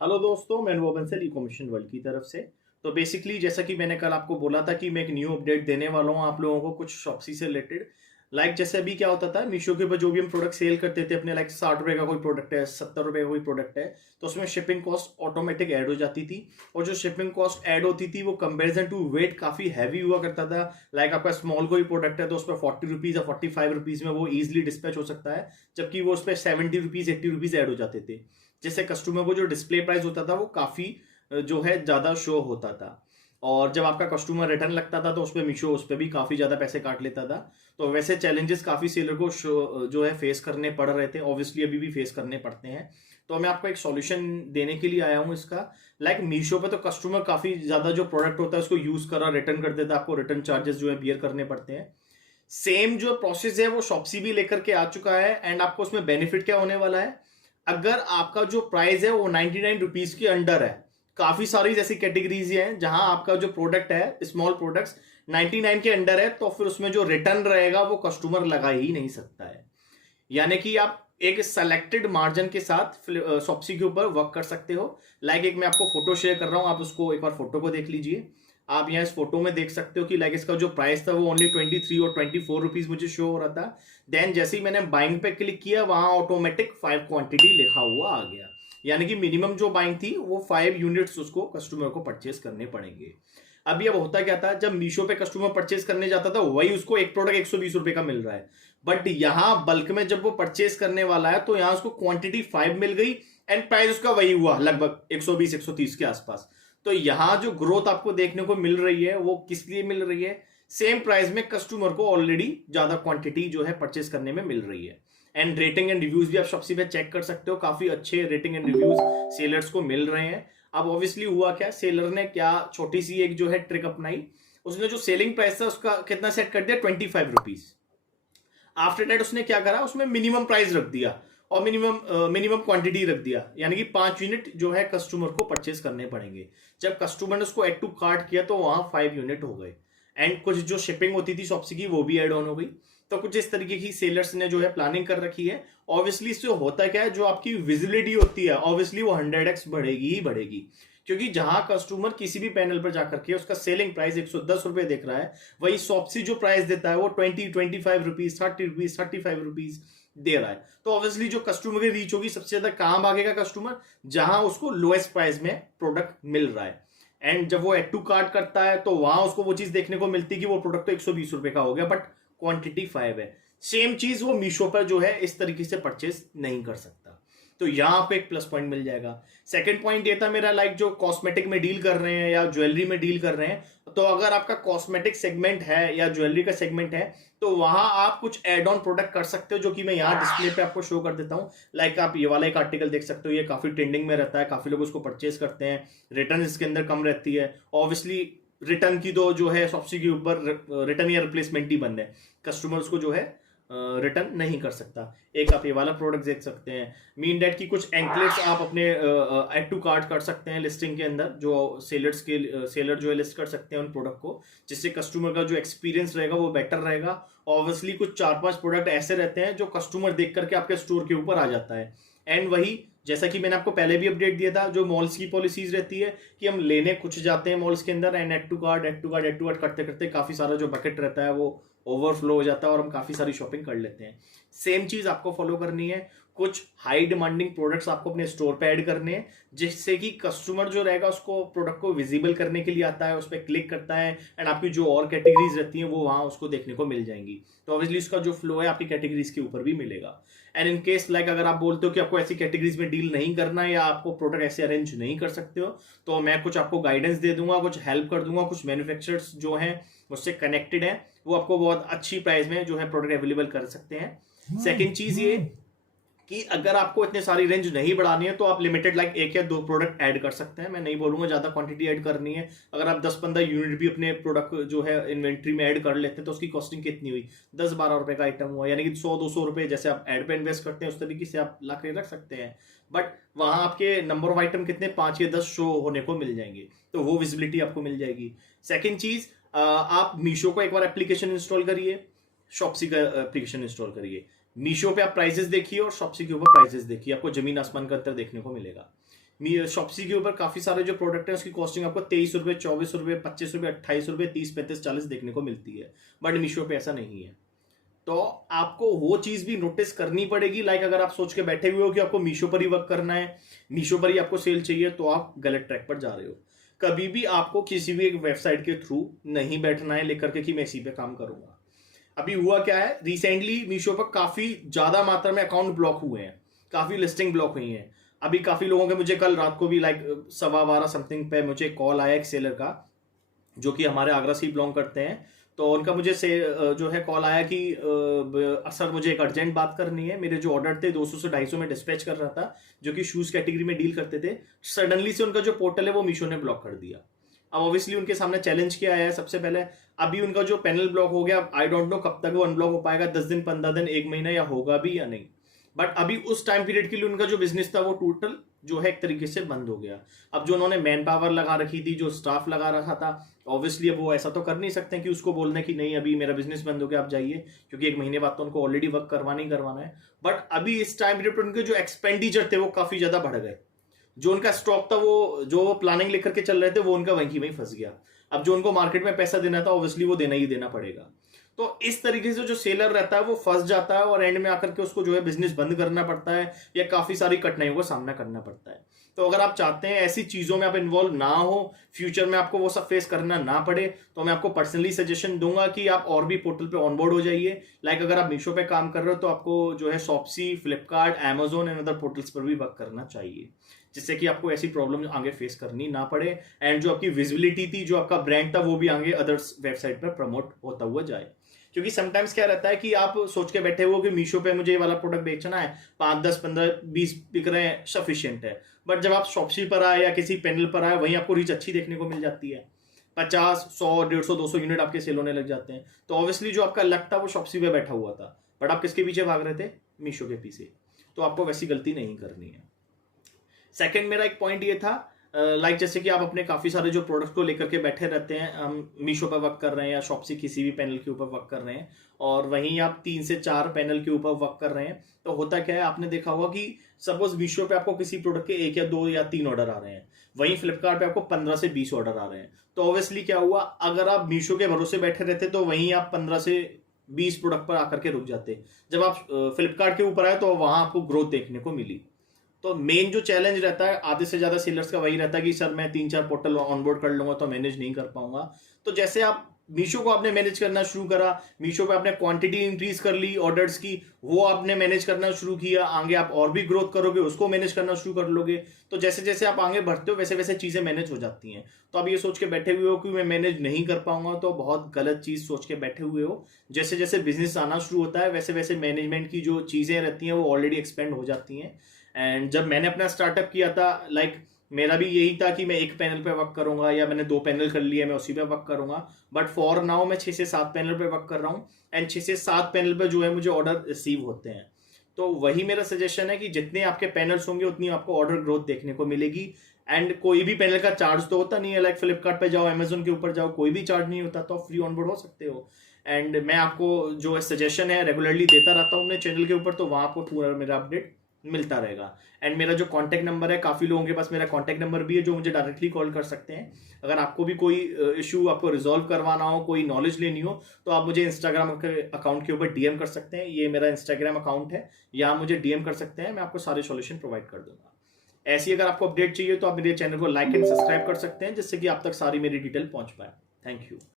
Hello दोस्तों, मैं अनुभव बंसल ई कॉमर्स वर्ल्ड की तरफ से। तो बेसिकली जैसा कि मैंने कल आपको बोला था कि मैं एक न्यू अपडेट देने वाला हूँ आप लोगों को कुछ शॉप्सी से रिलेटेड। जैसे अभी क्या होता था, मीशो के ऊपर जो भी हम प्रोडक्ट सेल करते थे अपने, 60 रुपए का कोई प्रोडक्ट है, 70 रुपए का कोई प्रोडक्ट है, तो उसमें शिपिंग कॉस्ट ऑटोमेटिक ऐड हो जाती थी। और जो शिपिंग कॉस्ट ऐड होती थी वो कंपेरिजन टू वेट काफी हैवी हुआ करता था। आपका स्मॉल कोई प्रोडक्ट है तो उस पर 40 रुपीज या 45 रुपीज में वो इजिली डिस्पैच हो सकता है, जबकि वो उस पर 70 रुपीज 80 रुपीज ऐड हो जाते थे। जिससे कस्टमर को जो डिस्प्ले प्राइस होता था वो काफी जो है ज्यादा शो होता था। और जब आपका कस्टमर रिटर्न लगता था तो उस पर मीशो उस पर भी काफी ज्यादा पैसे काट लेता था। तो वैसे चैलेंजेस काफी सेलर को जो है फेस करने पड़ रहे थे, ऑब्वियसली अभी भी फेस करने पड़ते हैं। तो मैं आपको एक सॉल्यूशन देने के लिए आया हूँ इसका। मीशो पे तो कस्टमर काफी ज्यादा जो प्रोडक्ट होता है उसको यूज कर रहा, रिटर्न कर देता है, आपको रिटर्न चार्जेस जो है बियर करने पड़ते हैं। सेम जो प्रोसेस है वो शॉप्सी भी लेकर के आ चुका है। एंड आपको उसमें बेनिफिट क्या होने वाला है, अगर आपका जो प्राइस है वो 99 रुपीज के अंडर है, काफी सारी जैसी कैटेगरीज हैं जहां आपका जो प्रोडक्ट है स्मॉल प्रोडक्ट्स 99 के अंडर है, तो फिर उसमें जो रिटर्न रहेगा वो कस्टमर लगा ही नहीं सकता है। यानी कि आप एक सेलेक्टेड मार्जिन के साथ शॉप्सी के ऊपर वर्क कर सकते हो। एक मैं आपको फोटो शेयर कर रहा हूं, आप उसको एक बार फोटो को देख लीजिए। आप यहाँ इस फोटो में देख सकते हो कि इसका जो प्राइस था वो ओनली 23 और 24 रुपीज मुझे शो हो रहा था। देन जैसे ही मैंने बाइंग पे क्लिक किया वहां ऑटोमेटिक 5 क्वांटिटी लिखा हुआ आ गया। यानी कि मिनिमम जो बाइंग थी वो 5 यूनिट्स उसको कस्टमर को परचेस करने पड़ेंगे। अभी अब होता क्या था, जब मीशो पे कस्टमर परचेस करने जाता था वही उसको एक प्रोडक्ट 120 रुपए का मिल रहा है। बट यहां बल्क में जब वो परचेस करने वाला है तो यहां उसको क्वांटिटी 5 मिल गई एंड प्राइस उसका वही हुआ, लगभग 120 130 के आसपास। तो यहां जो ग्रोथ आपको देखने को मिल रही है वो किस लिए मिल रही है, सेम प्राइस में कस्टमर को ऑलरेडी ज्यादा क्वांटिटी जो है परचेस करने में मिल रही है। एंड रेटिंग एंड रिव्यूज भी आप शॉप्सी पे चेक कर सकते हो, काफी अच्छे रेटिंग एंड रिव्यूज सेलर्स को मिल रहे हैं। अब ऑब्वियसली हुआ क्या, सेलर ने क्या छोटी सी एक जो है ट्रिक अपनाई, उसने जो सेलिंग प्राइस था उसका कितना सेट कर दिया, 25 रुपीज। आफ्टर डेट उसने क्या करा, उसमें मिनिमम प्राइस रख दिया और मिनिमम क्वांटिटी रख दिया। यानी कि 5 यूनिट जो है कस्टमर को परचेस करने पड़ेंगे। जब कस्टमर ने उसको एड टू कार्ट किया तो वहां 5 यूनिट हो गए। एंड कुछ जो शिपिंग होती थी शॉप्सी की वो भी एड ऑन हो गई। तो कुछ इस तरीके की सेलर्स ने जो है प्लानिंग कर रखी है। ऑब्वियसली इससे होता क्या है, जो आपकी विजिबिलिटी होती है ऑब्वियसली वो 100x बढ़ेगी ही बढ़ेगी। क्योंकि जहां कस्टमर किसी भी पैनल पर जाकर के उसका सेलिंग प्राइस 110 रुपए देख रहा है, वही शॉप्सी जो प्राइस देता है वो 20 25 रुपीज 30 रुपीज 35 रुपीज दे रहा है। तो ऑब्वियसली जो कस्टमर की रीच होगी सबसे ज्यादा कहां भागेगा कस्टमर, जहां उसको लोएस्ट प्राइस में प्रोडक्ट मिल रहा है। एंड जब वो एड टू कार्ट करता है तो वहां उसको वो चीज देखने को मिलती है कि वो प्रोडक्ट तो 120 रुपए का हो गया बट क्वांटिटी 5 है। सेम चीज वो मीशो पर जो है इस तरीके से परचेस नहीं कर सकता। तो यहां आपको एक प्लस पॉइंट मिल जाएगा। सेकंड पॉइंट ये था मेरा, जो कॉस्मेटिक में डील कर रहे हैं या ज्वेलरी में डील कर रहे हैं, तो अगर आपका कॉस्मेटिक सेगमेंट है या ज्वेलरी का सेगमेंट है तो वहां आप कुछ एड ऑन प्रोडक्ट कर सकते हो, जो कि मैं यहाँ डिस्प्ले पे आपको शो कर देता हूँ। आप ये वाला एक आर्टिकल देख सकते हो, ये काफी ट्रेंडिंग में रहता है, काफी लोग उसको परचेस करते हैं। रिटर्न इसके अंदर कम रहती है ऑब्वियसली। रिटर्न की तो जो है शॉप्सी के ऊपर रिटर्न या रिप्लेसमेंट ही बंद है, कस्टमर उसको जो है रिटर्न नहीं कर सकता। एक आप ये वाला प्रोडक्ट देख सकते हैं। मीन डेट की कुछ एंकलेट्स आप अपने एड टू कार्ट कर सकते हैं लिस्टिंग के अंदर, जो सेलर जो है लिस्ट कर सकते हैं उन प्रोडक्ट को, जिससे कस्टमर का जो एक्सपीरियंस रहेगा वो बेटर रहेगा। ऑब्वियसली कुछ 4-5 प्रोडक्ट ऐसे रहते हैं जो कस्टमर देख करके आपके स्टोर के ऊपर आ जाता है। एंड वही जैसा कि मैंने आपको पहले भी अपडेट दिया था, जो मॉल्स की पॉलिसीज रहती है कि हम लेने कुछ जाते हैं मॉल्स के अंदर and add to cart add to cart add to cart करते करते काफी सारा जो बकेट रहता है वो ओवरफ्लो हो जाता है और हम काफी सारी शॉपिंग कर लेते हैं। सेम चीज आपको फॉलो करनी है। कुछ हाई डिमांडिंग प्रोडक्ट्स आपको अपने स्टोर पे ऐड करने हैं, जिससे कि कस्टमर जो रहेगा उसको प्रोडक्ट को विजिबल करने के लिए आता है, उस पर क्लिक करता है एंड आपकी जो और कैटेगरीज रहती हैं वो वहां उसको देखने को मिल जाएंगी। तो ऑब्वियसली उसका जो फ्लो है आपकी कैटेगरीज के ऊपर भी मिलेगा। एंड इन केस अगर आप बोलते हो कि आपको ऐसी कैटेगरीज में डील नहीं करना है या आपको प्रोडक्ट ऐसे अरेंज नहीं कर सकते हो, तो मैं कुछ आपको गाइडेंस दे दूंगा, कुछ हेल्प कर दूंगा। कुछ मैन्युफैक्चरर्स जो हैं उससे कनेक्टेड है, वो आपको बहुत अच्छी प्राइस में जो है प्रोडक्ट अवेलेबल कर सकते हैं। सेकेंड चीज ये कि अगर आपको इतने सारी रेंज नहीं बढ़ानी है तो आप लिमिटेड एक या दो प्रोडक्ट ऐड कर सकते हैं। मैं नहीं बोलूंगा ज्यादा क्वांटिटी ऐड करनी है। अगर आप 10-15 यूनिट भी अपने प्रोडक्ट जो है इन्वेंट्री में ऐड कर लेते हैं तो उसकी कॉस्टिंग कितनी हुई, 10-12 रुपए का आइटम हुआ। यानी कि 100-200 रुपए जैसे आप ऐड पे इन्वेस्ट करते हैं उस तरीके से आप ला के रख सकते हैं। बट वहां आपके नंबर ऑफ आइटम कितने 5 या 10 शो होने को मिल जाएंगे, तो वो विजिबिलिटी आपको मिल जाएगी। सेकेंड चीज, आप मीशो को एक बार एप्लीकेशन इंस्टॉल करिए, शॉप्सी का एप्लीकेशन इंस्टॉल करिए। मीशो पे आप प्राइसेस देखिए और शॉप्सी के ऊपर प्राइसेस देखिए, आपको जमीन आसमान का अंतर देखने को मिलेगा। शॉप्सी के ऊपर काफी सारे जो प्रोडक्ट है उसकी कॉस्टिंग आपको 23 रुपए, 24 रुपए, 25 रुपए, 28 रुपए, 30, 35, 40 देखने को मिलती है, बट मीशो पे ऐसा नहीं है। तो आपको वो चीज भी नोटिस करनी पड़ेगी। लाइक अगर आप सोच के बैठे हुए हो कि आपको मीशो पर ही वर्क करना है, मीशो पर ही आपको सेल चाहिए, तो आप गलत ट्रैक पर जा रहे हो। कभी भी आपको किसी भी एक वेबसाइट के थ्रू नहीं बैठना है लेकर के कि मैं इसी पे काम करूंगा। अभी हुआ क्या है, रिसेंटली मीशो पर काफी ज्यादा मात्रा में अकाउंट ब्लॉक हुए हैं, काफी लिस्टिंग ब्लॉक हुई है। अभी काफी लोगों के, मुझे कल रात को भी लाइक 12:15 समथिंग पे मुझे कॉल आया एक सेलर का, जो कि हमारे आगरा से ही बिलोंग करते हैं। तो उनका मुझे से जो है कॉल आया कि सर मुझे एक अर्जेंट बात करनी है, मेरे जो ऑर्डर थे 200 से 250 में डिस्पैच कर रहा था, जो कि शूज कैटेगरी में डील करते थे, सडनली से उनका जो पोर्टल है वो मीशो ने ब्लॉक कर दिया। अब ऑब्वियसली उनके सामने चैलेंज क्या आया है, सबसे पहले अभी उनका जो पैनल ब्लॉक हो गया, आई डोंट नो कब तक वो अनब्लॉक हो पाएगा, 10 दिन, 15 दिन, 1 महीना, या होगा भी या नहीं। बट अभी उस टाइम पीरियड के लिए उनका जो बिजनेस था वो टोटल जो है एक तरीके से बंद हो गया। अब जो उन्होंने मैन पावर लगा रखी थी, जो स्टाफ लगा रखा था, ऑब्वियसली अब वो ऐसा तो कर नहीं सकते कि उसको बोलने कि नहीं अभी मेरा बिजनेस बंद हो गया आप जाइए, क्योंकि 1 महीने बाद तो उनको ऑलरेडी वर्क करवाना ही करवाना है। बट अभी इस टाइम पीरियड पर उनके जो एक्सपेंडिचर थे वो काफी ज्यादा बढ़ गए। जो उनका स्टॉक था, वो जो प्लानिंग लेकर के चल रहे थे, वो उनका वहीं में फंस गया। अब जो उनको मार्केट में पैसा देना था, ऑब्वियसली वो देना ही देना पड़ेगा। तो इस तरीके से जो सेलर रहता है वो फंस जाता है, और एंड में आकर के उसको जो है बिजनेस बंद करना पड़ता है, या काफी सारी कठिनाइयों का सामना करना पड़ता है। तो अगर आप चाहते हैं ऐसी चीजों में आप इन्वॉल्व ना हो, फ्यूचर में आपको वो सब फेस करना ना पड़े, तो मैं आपको पर्सनली सजेशन दूंगा कि आप और भी पोर्टल पे ऑनबोर्ड हो जाइए। लाइक अगर आप मीशो पे काम कर रहे हो तो आपको जो है Shopsy, Flipkart, Amazon and other portals पर भी वर्क करना चाहिए, जिससे कि आपको ऐसी प्रॉब्लम आगे फेस करनी ना पड़े, एंड जो आपकी विजिबिलिटी थी, जो आपका ब्रांड था, वो भी आगे अदर्स वेबसाइट पर प्रमोट होता हुआ जाए। क्योंकि समटाइम्स क्या रहता है कि आप सोच के बैठे हो कि मीशो पे मुझे ये वाला प्रोडक्ट बेचना है, 5, 10, 15, 20 बिक रहे हैं, सफिशियंट है। बट जब आप शॉप्सी पर आए या किसी पैनल पर आए, वहीं आपको रीच अच्छी देखने को मिल जाती है, 50, 100, 150, 200 यूनिट आपके सेल होने लग जाते हैं। तो ऑब्वियसली जो आपका लक था वो शॉप्सी पे बैठा हुआ था, बट आप किसके पीछे भाग रहे थे? मीशो के पीछे। तो आपको वैसी गलती नहीं करनी है। सेकंड मेरा एक पॉइंट ये था, लाइक जैसे कि आप अपने काफी सारे जो प्रोडक्ट को लेकर के बैठे रहते हैं, हम मीशो पर वर्क कर रहे हैं या शॉप्सी किसी भी पैनल के ऊपर वर्क कर रहे हैं, और वहीं आप 3 से 4 पैनल के ऊपर वर्क कर रहे हैं, तो होता क्या है, आपने देखा होगा कि सपोज मीशो पे आपको किसी प्रोडक्ट के 1 या 2 या 3 ऑर्डर आ रहे हैं, वहीं फ्लिपकार्ट पे आपको 15 से 20 ऑर्डर आ रहे हैं। तो ऑब्वियसली क्या हुआ, अगर आप मीशो के भरोसे बैठे रहते तो वहीं आप 15 से 20 प्रोडक्ट पर आकर के रुक जाते। जब आप फ्लिपकार्ट के ऊपर आए तो वहां आपको ग्रोथ देखने को मिली। तो मेन जो चैलेंज रहता है आधे से ज्यादा सेलर्स का वही रहता है कि सर मैं 3-4 पोर्टल ऑनबोर्ड कर लूंगा तो मैनेज नहीं कर पाऊंगा। तो जैसे आप मीशो को आपने मैनेज करना शुरू करा, मीशो पे आपने क्वांटिटी इंक्रीज कर ली ऑर्डर्स की, वो आपने मैनेज करना शुरू किया, आगे आप और भी ग्रोथ करोगे, उसको मैनेज करना शुरू कर लोगे। तो जैसे जैसे आप आगे बढ़ते हो वैसे वैसे चीजें मैनेज हो जाती हैं। तो आप ये सोच के बैठे हुए हो कि मैं मैनेज नहीं कर पाऊंगा, तो बहुत गलत चीज सोच के बैठे हुए हो। जैसे जैसे बिजनेस आना शुरू होता है वैसे वैसे मैनेजमेंट की जो चीजें रहती हैं वो ऑलरेडी एक्सपेंड हो जाती हैं। एंड जब मैंने अपना स्टार्टअप किया था, लाइक मेरा भी यही था कि मैं एक पैनल पे वर्क करूंगा, या मैंने 2 पैनल कर लिए मैं उसी पे वर्क करूंगा। बट फॉर नाउ मैं 6 से 7 पैनल पे वर्क कर रहा हूँ, एंड 6 से 7 पैनल पे जो है मुझे ऑर्डर रिसीव होते हैं। तो वही मेरा सजेशन है कि जितने आपके पैनल्स होंगे उतनी आपको ऑर्डर ग्रोथ देखने को मिलेगी। एंड कोई भी पैनल का चार्ज तो होता नहीं है, लाइक फ्लिपकार्ट पे जाओ, अमेजोन के ऊपर जाओ, कोई भी चार्ज नहीं होता, तो आप फ्री ऑनबोर्ड हो सकते हो। एंड मैं आपको जो सजेशन है रेगुलरली देता रहता हूँ अपने चैनल के ऊपर, तो वहां आपको पूरा मेरा अपडेट मिलता रहेगा। एंड मेरा जो कांटेक्ट नंबर है, काफी लोगों के पास मेरा कांटेक्ट नंबर भी है जो मुझे डायरेक्टली कॉल कर सकते हैं। अगर आपको भी कोई इशू आपको रिजॉल्व करवाना हो, कोई नॉलेज लेनी हो, तो आप मुझे इंस्टाग्राम के अकाउंट के ऊपर डीएम कर सकते हैं। ये मेरा इंस्टाग्राम अकाउंट है, या मुझे डीएम कर सकते हैं, मैं आपको सारे सॉल्यूशन प्रोवाइड कर दूंगा। ऐसी अगर आपको अपडेट चाहिए तो आप मेरे चैनल को लाइक एंड सब्सक्राइब कर सकते हैं, जिससे कि आप तक सारी मेरी डिटेल पहुंच पाए। Thank you.